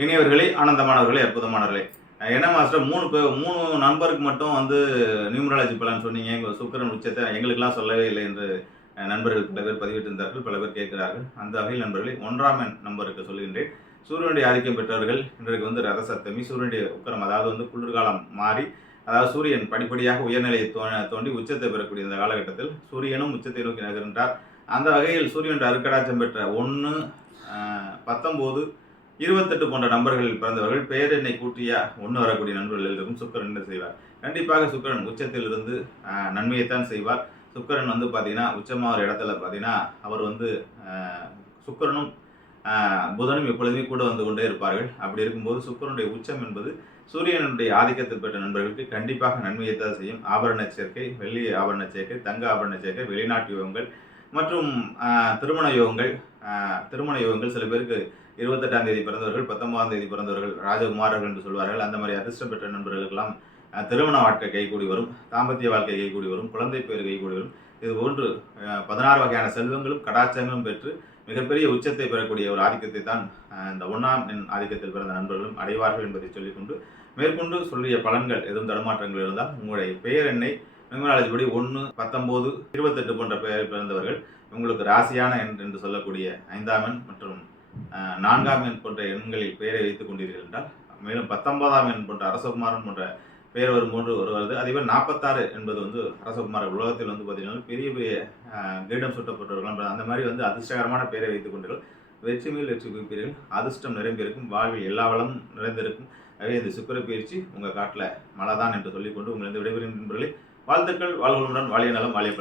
இனியவர்களே ஆனந்தமானவர்களே அற்புதமானவர்களே. என்ன மாஸ்டர்? மூணு பேர் மூணு நண்பருக்கு மட்டும் வந்து நியூமராலஜி பலன் சொன்னீங்க. எங்கள் சுக்கரன் உச்சத்தை எங்களுக்கெல்லாம் சொல்லவே இல்லை என்று நண்பர்கள் பல பேர் பதிவிட்டிருந்தார்கள் பல பேர் கேட்கிறார்கள். அந்த வகையில் நண்பர்களை ஒன்றாம் எண் நம்பருக்கு சொல்கின்றேன் சூரியனுடைய ஆதிக்கம் பெற்றவர்கள் இன்றைக்கு வந்து ரத சப்தமி சூரியனுடைய உக்கரம் அதாவது வந்து குளிர்காலம் மாறி அதாவது சூரியன் படிப்படியாக உயர்நிலையை தோ- தோண்டி உச்சத்தை பெறக்கூடிய இந்த காலகட்டத்தில் சூரியனும் உச்சத்தை நோக்கி நகர்கின்றார். அந்த வகையில் சூரியனுடைய அருக்கடாச்சம் பெற்ற ஒன்று பத்தொம்போது இருபத்தெட்டு போன்ற நம்பர்களில் பிறந்தவர்கள் பேரெண்ணை கூட்டிய ஒன்று வரக்கூடிய நண்பர்கள் இருக்கும் சுக்கரன் என்ன செய்வார். கண்டிப்பாக சுக்கிரன் உச்சத்தில் இருந்து நன்மையைத்தான் செய்வார். சுக்கிரன் வந்து பார்த்தீங்கன்னா உச்சமாக ஒரு இடத்துல பார்த்தீங்கன்னா அவர் வந்து சுக்கரனும் சுக்கிரனும் புதனும் எப்பொழுதுமே கூட வந்து கொண்டே இருப்பார்கள். அப்படி இருக்கும்போது சுக்கிரனுடைய உச்சம் என்பது சூரியனுடைய ஆதிக்கத்தில் பெற்ற நண்பர்களுக்கு கண்டிப்பாக நன்மையைத்தான் செய்யும். ஆபரண சேர்க்கை வெள்ளி ஆபரண சேர்க்கை தங்க ஆபரண சேர்க்கை வெளிநாட்டு யோகங்கள் மற்றும் திருமண யோகங்கள் திருமண யோகங்கள் சில பேருக்கு இருபத்தெட்டாம் தேதி பிறந்தவர்கள் பத்தொன்பதாம் தேதி பிறந்தவர்கள் ராஜகுமாரர்கள் என்று சொல்வார்கள். அந்த மாதிரி அதிர்ஷ்டம் பெற்ற நண்பர்களுக்கெல்லாம் திருமண வாழ்க்கை கைகூடி வரும் தாம்பத்திய வாழ்க்கை கைகூடி வரும் குழந்தை பேர் கைகூடி வரும். இது போன்று பதினாறு வகையான செல்வங்களும் கடாச்சாரங்களும் பெற்று மிகப்பெரிய உச்சத்தை பெறக்கூடிய ஒரு ஆதிக்கத்தை தான் இந்த ஒன்றாம் எண் ஆதிக்கத்தில் பிறந்த நண்பர்களும் அடைவார்கள் என்பதை சொல்லிக்கொண்டு மேற்கொண்டு சொல்லிய பலன்கள் எதுவும் தடுமாற்றங்கள் இருந்தால் உங்களுடைய பெயர் எண்ணை நியூமராலஜி படி ஒன்று பத்தொம்போது இருபத்தெட்டு போன்ற பெயர் பிறந்தவர்கள் உங்களுக்கு ராசியான எண் என்று சொல்லக்கூடிய ஐந்தாம் எண் மற்றும் நான்காம் எண் போன்ற எண்களில் பெயரை வைத்துக் கொண்டீர்கள் என்றால் மேலும் பத்தொன்பதாம் எண் போன்ற அரசகுமாரன் போன்ற பெயர் வரும் ஒரு வருது அதேபோல் நாற்பத்தாறு என்பது வந்து அரசகுமார உலகத்தில் வந்து பார்த்தீங்கன்னா பெரிய பெரிய கிரீடம் சுட்டப்பட்டவர்கள் அந்த மாதிரி வந்து அதிர்ஷ்டகரமான பெயரை வைத்துக் கொண்டீர்கள். வெற்றி மேல் வெற்றி குவிப்பீர்கள். அதிர்ஷ்டம் நிறைந்திருக்கும் வாழ்வில் எல்லா வளமும் நிறைந்திருக்கும். எனவே இந்த சுக்கர பயிற்சி உங்கள் காட்டில் மழை தான் என்று சொல்லிக்கொண்டு உங்களிருந்து விடைபெறும் நண்பர்களே. வாழ்த்துக்கள் வாழ்வுடன் வாழிய நலம் வாழிய